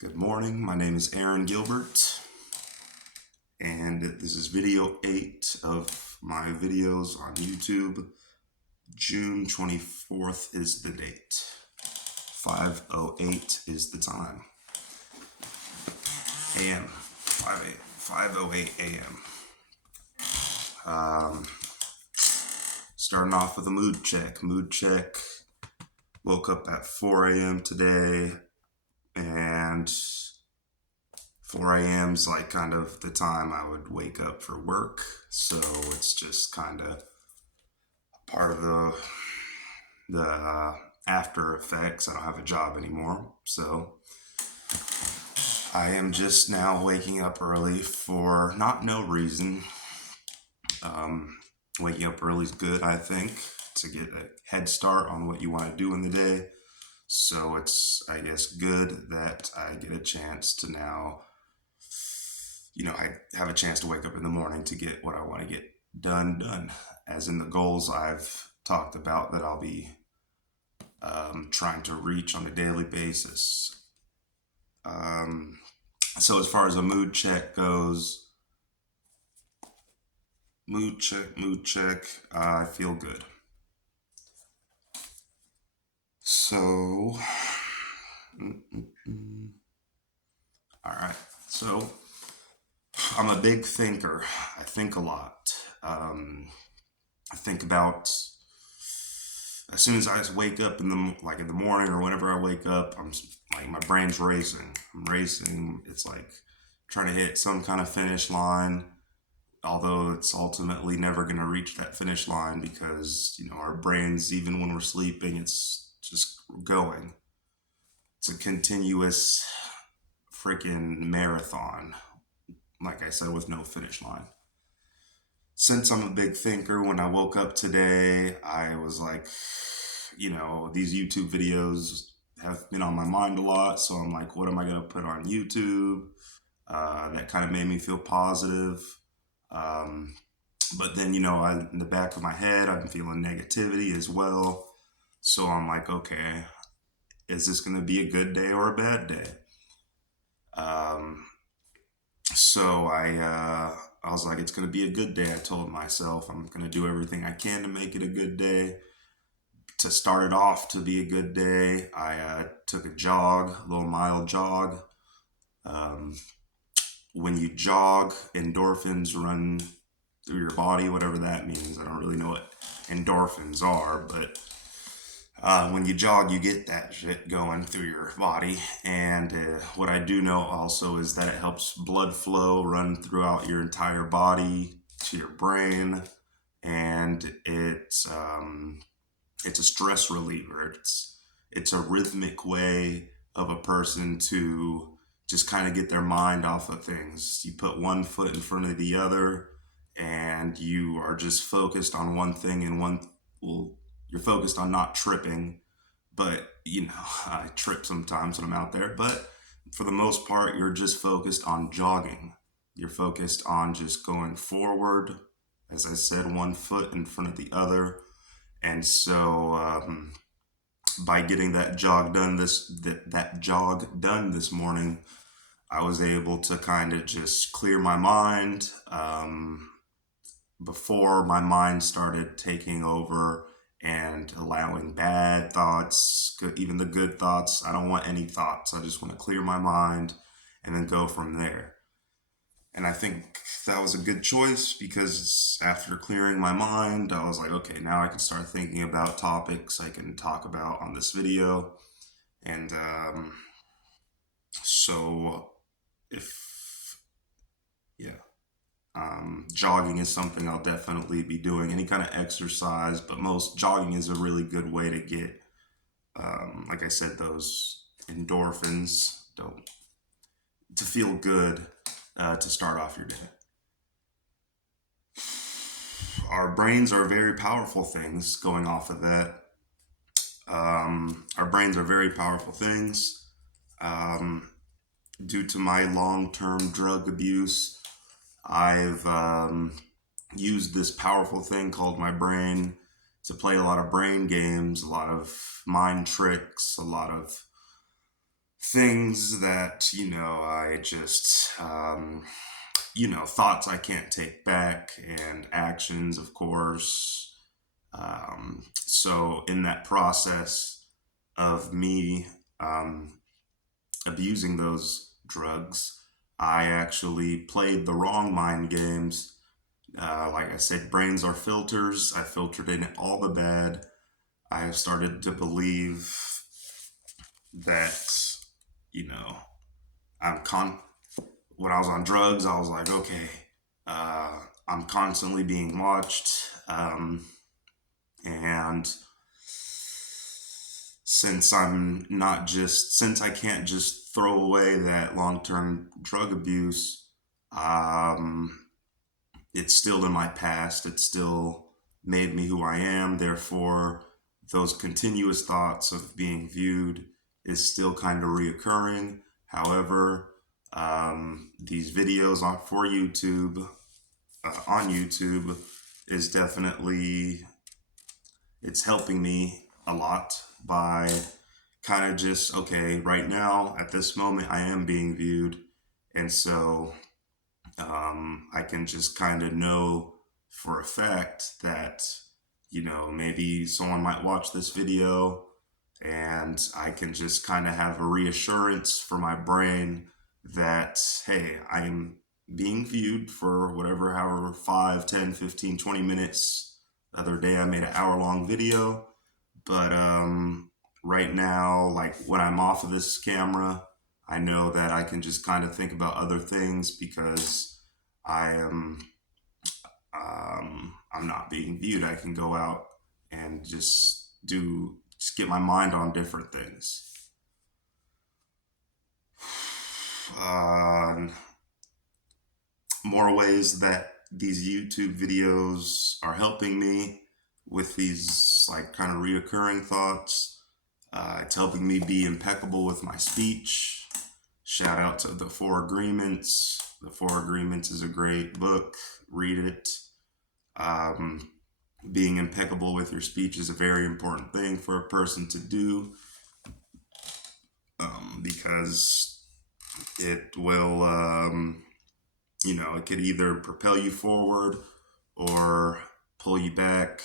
Good morning, my name is Aaron Gilbert, and this is video 8 of my videos on YouTube. June 24th is the date. 5:08 is the time. AM. 5:08 AM. Starting off with a mood check. Woke up at 4 a.m. today, and 4 a.m. is like kind of the time I would wake up for work. So it's just kind of part of the after effects. I don't have a job anymore. So I am just now waking up early for no reason. Waking up early is good, I think, to get a head start on what you want to do in the day. So it's, I guess, good that I get a chance to now, I have a chance to wake up in the morning to get what I want to get done, as in the goals I've talked about that I'll be trying to reach on a daily basis. So as far as a mood check goes, mood check, I feel good. So, all right. So, I'm a big thinker. I think a lot. I think about as soon as I wake up in the morning or whenever I wake up, I'm like my brain's racing. I'm racing. It's like trying to hit some kind of finish line, although it's ultimately never going to reach that finish line because our brains, even when we're sleeping, it's just going. It's a continuous freaking marathon, like I said, with no finish line. Since I'm a big thinker, when I woke up today, I was like, these YouTube videos have been on my mind a lot. So I'm like, what am I going to put on YouTube? That kind of made me feel positive. But then, in the back of my head, I'm feeling negativity as well. So I'm like, okay, is this going to be a good day or a bad day? So I was like, it's going to be a good day. I told myself I'm going to do everything I can to make it a good day. To start it off to be a good day, I took a little mild jog. When you jog, endorphins run through your body, whatever that means. I don't really know what endorphins are, but when you jog, you get that shit going through your body. And what I do know also is that it helps blood flow run throughout your entire body to your brain, and it's a stress reliever. It's a rhythmic way of a person to just kind of get their mind off of things. You put one foot in front of the other, and you are just focused on one thing and you're focused on not tripping, but I trip sometimes when I'm out there, but for the most part, you're just focused on jogging. You're focused on just going forward, as I said, one foot in front of the other. And so, by getting that jog done this morning, I was able to kind of just clear my mind, before my mind started taking over and allowing bad thoughts, even the good thoughts. I don't want any thoughts. I just want to clear my mind and then go from there. And I think that was a good choice because after clearing my mind, I was like, okay, now I can start thinking about topics I can talk about on this video. And so jogging is something I'll definitely be doing, any kind of exercise, but jogging is a really good way to get, like I said, those endorphins to feel good, to start off your day. Our brains are very powerful things. Going off of that, our brains are very powerful things. Due to my long-term drug abuse, I've used this powerful thing called my brain to play a lot of brain games, a lot of mind tricks, a lot of things that, I just, thoughts I can't take back, and actions, of course. So in that process of me um, abusing those drugs, I actually played the wrong mind games. Like I said, brains are filters. I filtered in all the bad. I have started to believe that, you know, I'm con. When I was on drugs, I was like, okay, I'm constantly being watched, and since I can't just throw away that long term drug abuse, um, it's still in my past. It still made me who I am. Therefore, those continuous thoughts of being viewed is still kind of reoccurring. However, these videos on YouTube is definitely, it's helping me a lot by kind of just, okay, right now at this moment I am being viewed, and so I can just kind of know for a fact that, maybe someone might watch this video, and I can just kind of have a reassurance for my brain that, hey, I'm being viewed for whatever, however, 5, 10, 15, 20 minutes. The other day I made an hour long video, but right now, like when I'm off of this camera, I know that I can just kind of think about other things because I am I'm not being viewed. I can go out and just get my mind on different things. Uh, More ways that these YouTube videos are helping me with these like kind of reoccurring thoughts. It's helping me be impeccable with my speech. Shout out to The Four Agreements. The Four Agreements is a great book. Read it. Um, Being impeccable with your speech is a very important thing for a person to do, because it will, it could either propel you forward or pull you back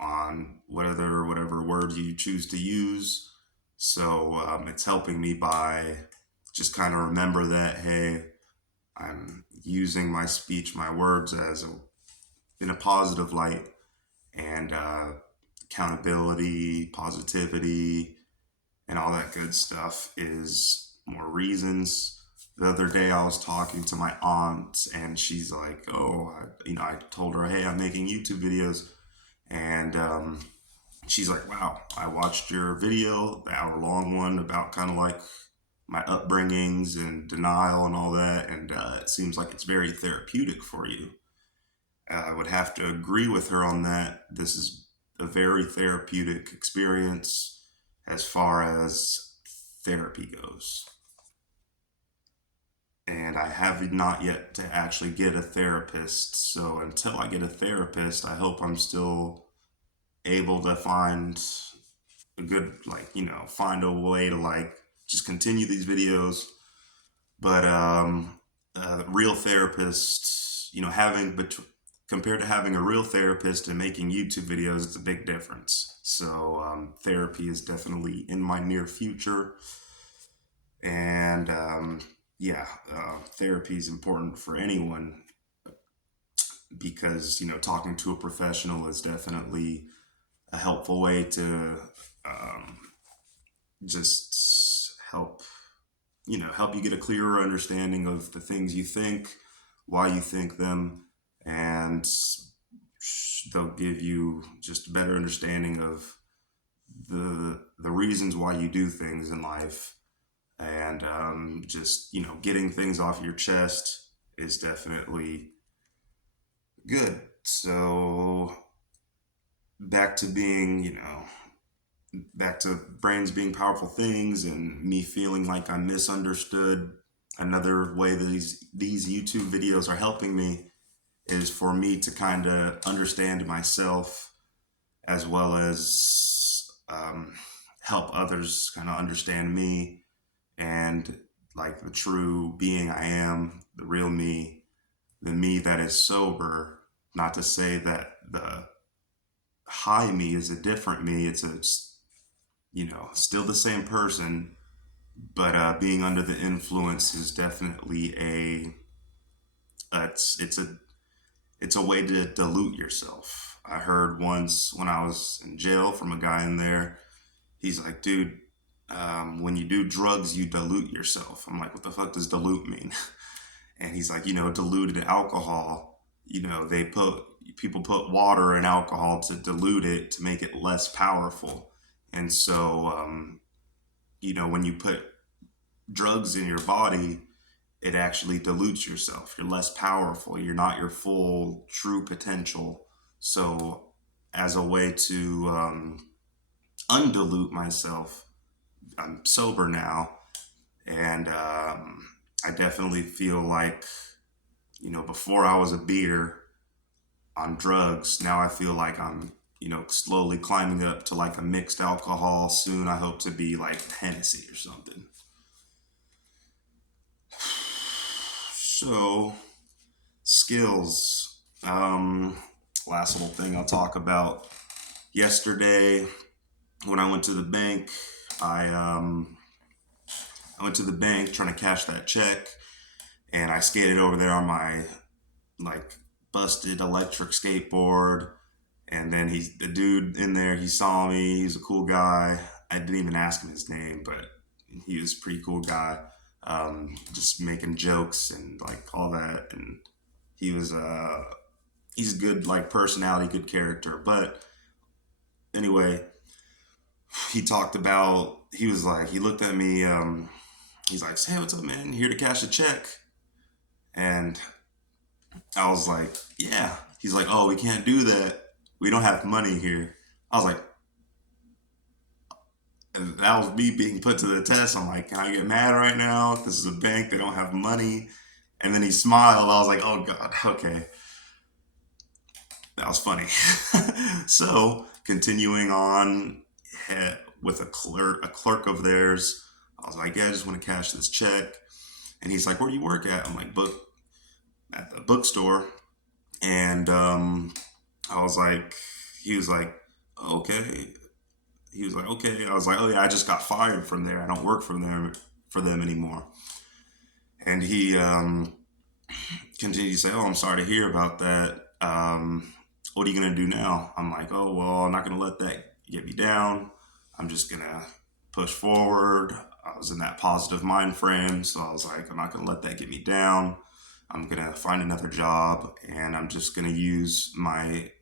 on whatever words you choose to use. So it's helping me by just kind of remember that, hey, I'm using my speech, my words in a positive light, and accountability, positivity, and all that good stuff is more reasons. The other day I was talking to my aunt, and she's like, oh, I told her, hey, I'm making YouTube videos. And she's like, wow, I watched your video, the hour long one about kind of like my upbringings and denial and all that. And it seems like it's very therapeutic for you. I would have to agree with her on that. This is a very therapeutic experience as far as therapy goes. And I have not yet to actually get a therapist. So until I get a therapist, I hope I'm still able to find a good, like, find a way to like just continue these videos. But real therapist, compared to having a real therapist and making YouTube videos, it's a big difference. So therapy is definitely in my near future. And yeah, therapy is important for anyone because, talking to a professional is definitely a helpful way to um, just help you get a clearer understanding of the things you think, why you think them, and they'll give you just a better understanding of the reasons why you do things in life. And just getting things off your chest is definitely good. So back to being, back to brains being powerful things and me feeling like I'm misunderstood. Another way that these YouTube videos are helping me is for me to kind of understand myself, as well as help others kind of understand me, and like the true being I am, the real me, the me that is sober. Not to say that the high me is a different me. It's a, still the same person, but being under the influence is definitely it's a way to dilute yourself. I heard once when I was in jail from a guy in there. He's like, dude, when you do drugs, you dilute yourself. I'm like, what the fuck does dilute mean? And he's like, diluted alcohol. People put water in alcohol to dilute it to make it less powerful. And so, when you put drugs in your body, it actually dilutes yourself. You're less powerful. You're not your full, true potential. So, as a way to undilute myself, I'm sober now, and I definitely feel like, before I was a beer on drugs. Now I feel like I'm, slowly climbing up to like a mixed alcohol. Soon I hope to be like Hennessy or something. So, skills. Last little thing I'll talk about. Yesterday, when I went to the bank, I went to the bank trying to cash that check, and I skated over there on my like busted electric skateboard. And then the dude in there, he saw me. He's a cool guy. I didn't even ask him his name, but he was a pretty cool guy. Just making jokes and like all that. And he was he's good like personality, good character. But anyway, he was like, he looked at me. He's like, hey, what's up, man? Here to cash a check. And I was like, yeah. He's like, oh, we can't do that. We don't have money here. I was like, and that was me being put to the test. I'm like, can I get mad right now? This is a bank. They don't have money. And then he smiled. I was like, oh, God, okay. That was funny. So, continuing on with a clerk of theirs, I was like, yeah, I just want to cash this check. And he's like, where do you work at? I'm like, at the bookstore. And I was like, he was like, okay. He was like, okay. I was like, oh yeah, I just got fired from there. I don't work for them anymore. And he continued to say, oh, I'm sorry to hear about that. What are you gonna do now? I'm like, oh well, I'm not gonna let that get me down. I'm just gonna push forward. I was in that positive mind frame, so I was like, I'm not gonna let that get me down. I'm gonna find another job, and I'm just gonna use my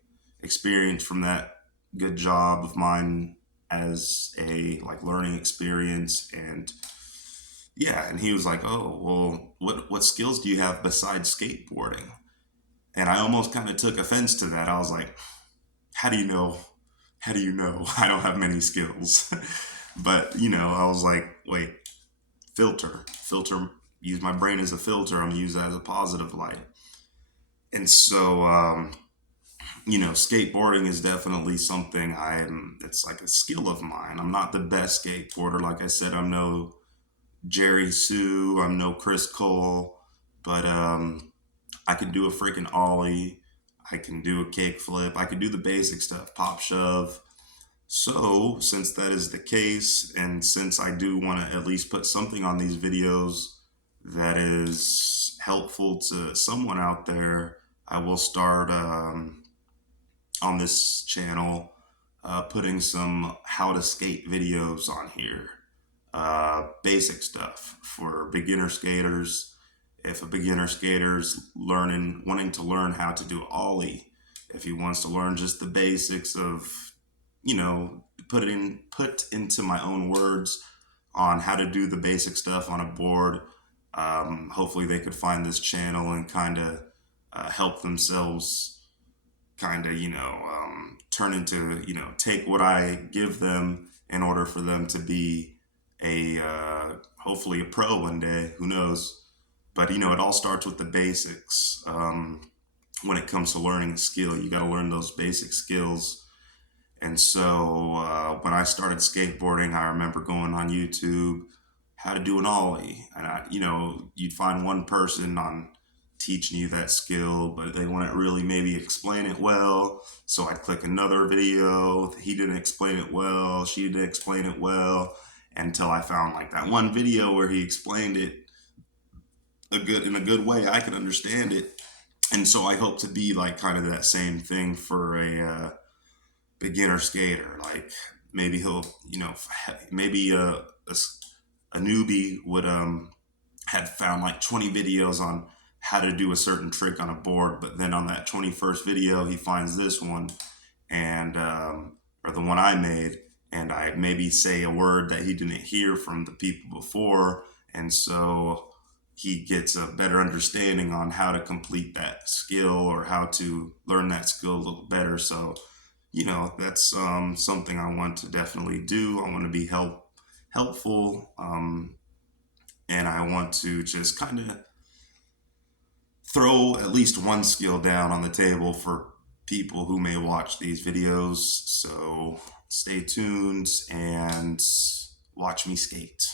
experience from that good job of mine as a like learning experience. And yeah, and he was like, oh well, what skills do you have besides skateboarding? And I almost kind of took offense to that. I was like, how do you know? How do you know I don't have many skills? But I was like, wait, filter, use my brain as a filter. I'm gonna use that as a positive light. And so skateboarding is definitely something it's like a skill of mine. I'm not the best skateboarder. Like I said, I'm no Jerry Sue, I'm no Chris Cole, but I can do a freaking ollie. I can do a kickflip. I can do the basic stuff, pop shove. So, since that is the case, and since I do want to at least put something on these videos that is helpful to someone out there, I will start on this channel putting some how to skate videos on here. Basic stuff for beginner skaters. If a beginner skater's wanting to learn how to do ollie, if he wants to learn just the basics of, put into my own words on how to do the basic stuff on a board, hopefully they could find this channel and kind of help themselves kind of, turn into, take what I give them in order for them to be hopefully a pro one day. Who knows? But, it all starts with the basics. When it comes to learning a skill, you got to learn those basic skills. And so when I started skateboarding, I remember going on YouTube, how to do an ollie. And you'd find one person on teaching you that skill, but they wouldn't really maybe explain it well. So I'd click another video. He didn't explain it well. She didn't explain it well, until I found like that one video where he explained it in a good way. I could understand it. And so I hope to be like kind of that same thing for a beginner skater. Like maybe he'll, maybe a newbie would had found like 20 videos on how to do a certain trick on a board, but then on that 21st video he finds this one, and or the one I made, and I maybe say a word that he didn't hear from the people before, and so he gets a better understanding on how to complete that skill or how to learn that skill a little better. So that's something I want to definitely do. I want to be helpful, and I want to just kind of throw at least one skill down on the table for people who may watch these videos. So stay tuned and watch me skate.